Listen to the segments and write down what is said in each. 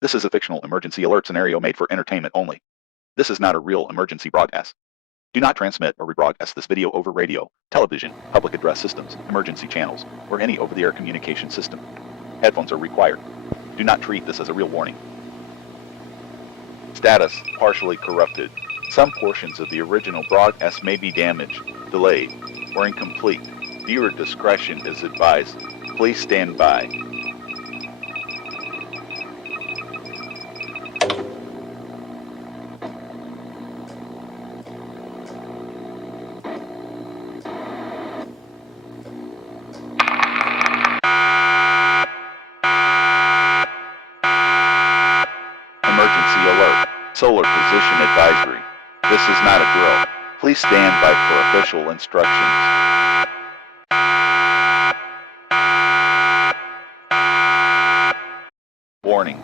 This is a fictional emergency alert scenario made for entertainment only. This is not a real emergency broadcast. Do not transmit or rebroadcast this video over radio, television, public address systems, emergency channels, or any over-the-air communication system. Headphones are required. Do not treat this as a real warning. Status: partially corrupted. Some portions of the original broadcast may be damaged, delayed, or incomplete. Viewer discretion is advised. Please stand by. Emergency alert. Solar position advisory. This is not a drill. Please stand by for official instructions. Warning.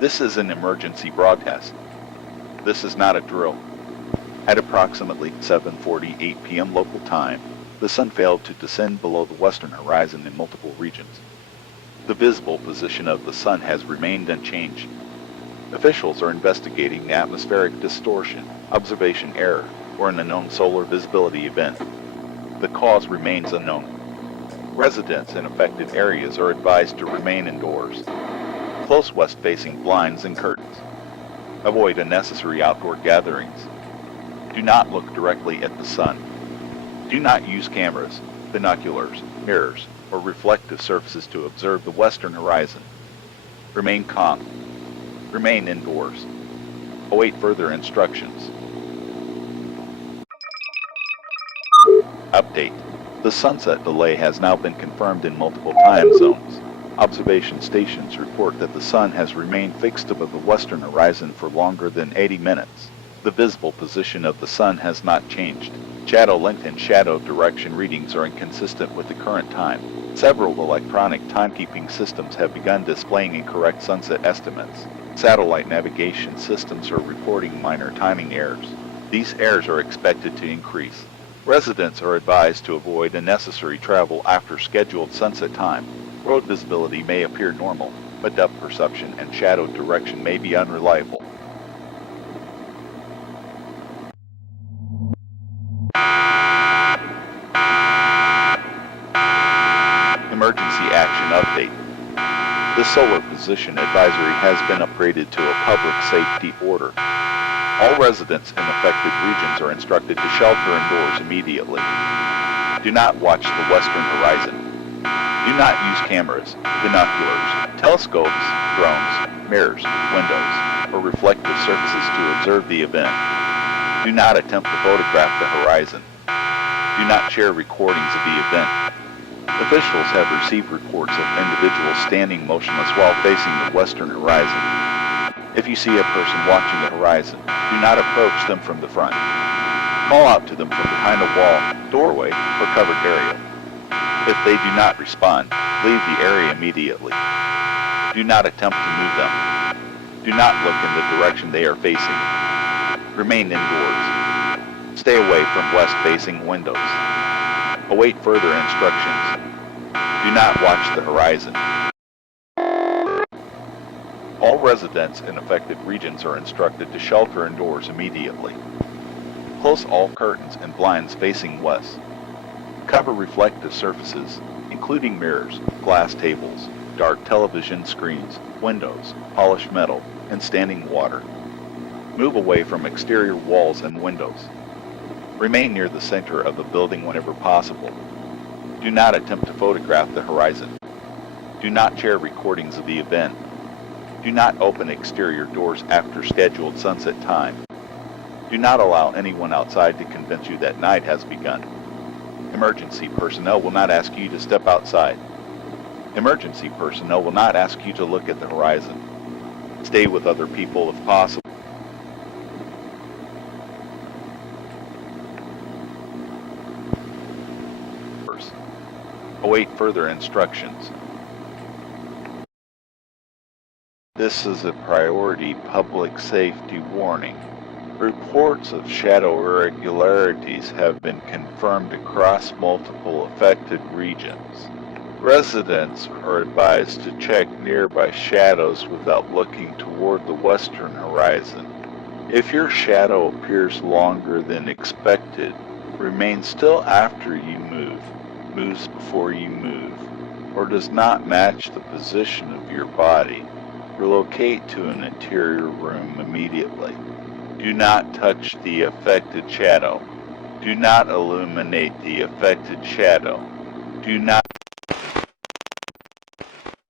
This is an emergency broadcast. This is not a drill. At approximately 7:48 p.m. local time, the sun failed to descend below the western horizon in multiple regions. The visible position of the sun has remained unchanged. Officials are investigating the atmospheric distortion, observation error, or an unknown solar visibility event. The cause remains unknown. Residents in affected areas are advised to remain indoors. Close west-facing blinds and curtains. Avoid unnecessary outdoor gatherings. Do not look directly at the sun. Do not use cameras, binoculars, mirrors, or reflective surfaces to observe the western horizon. Remain calm. Remain indoors. Await further instructions. Update. The sunset delay has now been confirmed in multiple time zones. Observation stations report that the sun has remained fixed above the western horizon for longer than 80 minutes. The visible position of the sun has not changed. Shadow length and shadow direction readings are inconsistent with the current time. Several electronic timekeeping systems have begun displaying incorrect sunset estimates. Satellite navigation systems are reporting minor timing errors. These errors are expected to increase. Residents are advised to avoid unnecessary travel after scheduled sunset time. Road visibility may appear normal, but depth perception and shadow direction may be unreliable. Emergency action update. The solar position advisory has been upgraded to a public safety order. All residents in affected regions are instructed to shelter indoors immediately. Do not watch the western horizon. Do not use cameras, binoculars, telescopes, drones, mirrors, windows, or reflective surfaces to observe the event. Do not attempt to photograph the horizon. Do not share recordings of the event. Officials have received reports of individuals standing motionless while facing the western horizon. If you see a person watching the horizon, do not approach them from the front. Call out to them from behind a wall, doorway, or covered area. If they do not respond, leave the area immediately. Do not attempt to move them. Do not look in the direction they are facing. Remain indoors. Stay away from west-facing windows. Await further instructions. Do not watch the horizon. All residents in affected regions are instructed to shelter indoors immediately. Close all curtains and blinds facing west. Cover reflective surfaces, including mirrors, glass tables, dark television screens, windows, polished metal, and standing water. Move away from exterior walls and windows. Remain near the center of the building whenever possible. Do not attempt to photograph the horizon. Do not share recordings of the event. Do not open exterior doors after scheduled sunset time. Do not allow anyone outside to convince you that night has begun. Emergency personnel will not ask you to step outside. Emergency personnel will not ask you to look at the horizon. Stay with other people if possible. Await further instructions. This is a priority public safety warning. Reports of shadow irregularities have been confirmed across multiple affected regions. Residents are advised to check nearby shadows without looking toward the western horizon. If your shadow appears longer than expected, remain still after you move, moves before you move, or does not match the position of your body, relocate to an interior room immediately. Do not touch the affected shadow. Do not illuminate the affected shadow. Do not.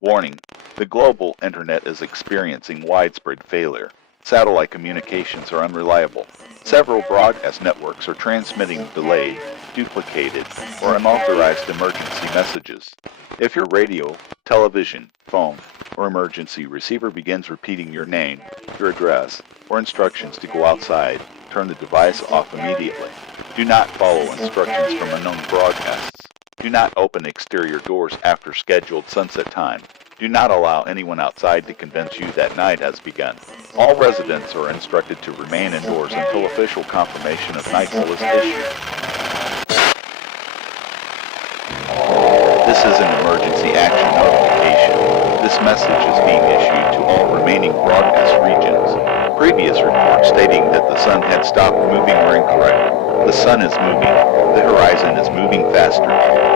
Warning: the global internet is experiencing widespread failure. Satellite communications are unreliable. Several broadcast networks are transmitting delayed, duplicated, or unauthorized emergency messages. If your radio, television, phone, or emergency receiver begins repeating your name, your address, or instructions to go outside, turn the device off immediately. Do not follow instructions from unknown broadcasts. Do not open exterior doors after scheduled sunset time. Do not allow anyone outside to convince you that night has begun. All residents are instructed to remain indoors until official confirmation of nightfall is issued. This is an emergency action notification. This message is being issued to all remaining broadcast regions. Previous reports stating that the sun had stopped moving were incorrect. The sun is moving. The horizon is moving faster.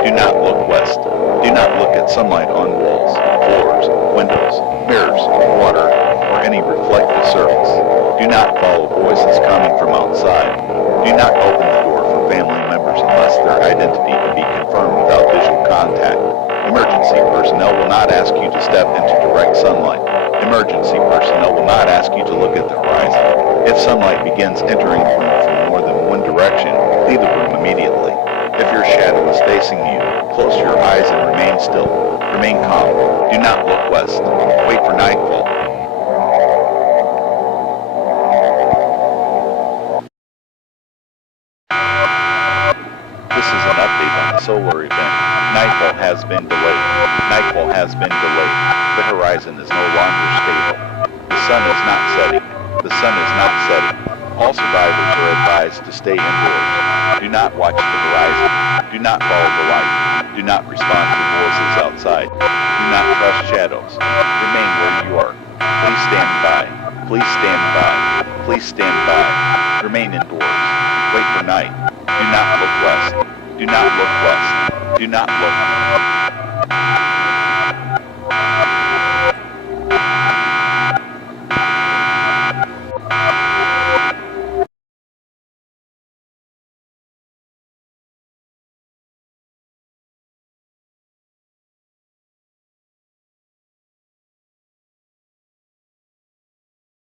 Do not look west. Do not look at sunlight on walls, floors, windows, mirrors, water, or any reflective surface. Do not follow voices coming from outside. Do not open the door for family members unless their identity can be confirmed without visual contact. Emergency personnel will not ask you to step into direct sunlight. Emergency personnel will not ask you to look at the horizon. If sunlight begins entering the room from more than one direction, leave the room immediately. If your shadow is facing you, close your eyes and remain still. Remain calm. Do not look west. Wait for nightfall. This is an update on the solar event. Nightfall has been delayed. Nightfall has been delayed. The horizon is no longer stable. The sun is not setting. The sun is not setting. All survivors are advised to stay indoors. Do not watch the horizon. Do not follow the light. Do not respond to voices outside. Do not trust shadows. Remain where you are. Please stand by. Please stand by. Please stand by. Remain indoors. Wait for night. Do not look west. Do not look west. Do not look.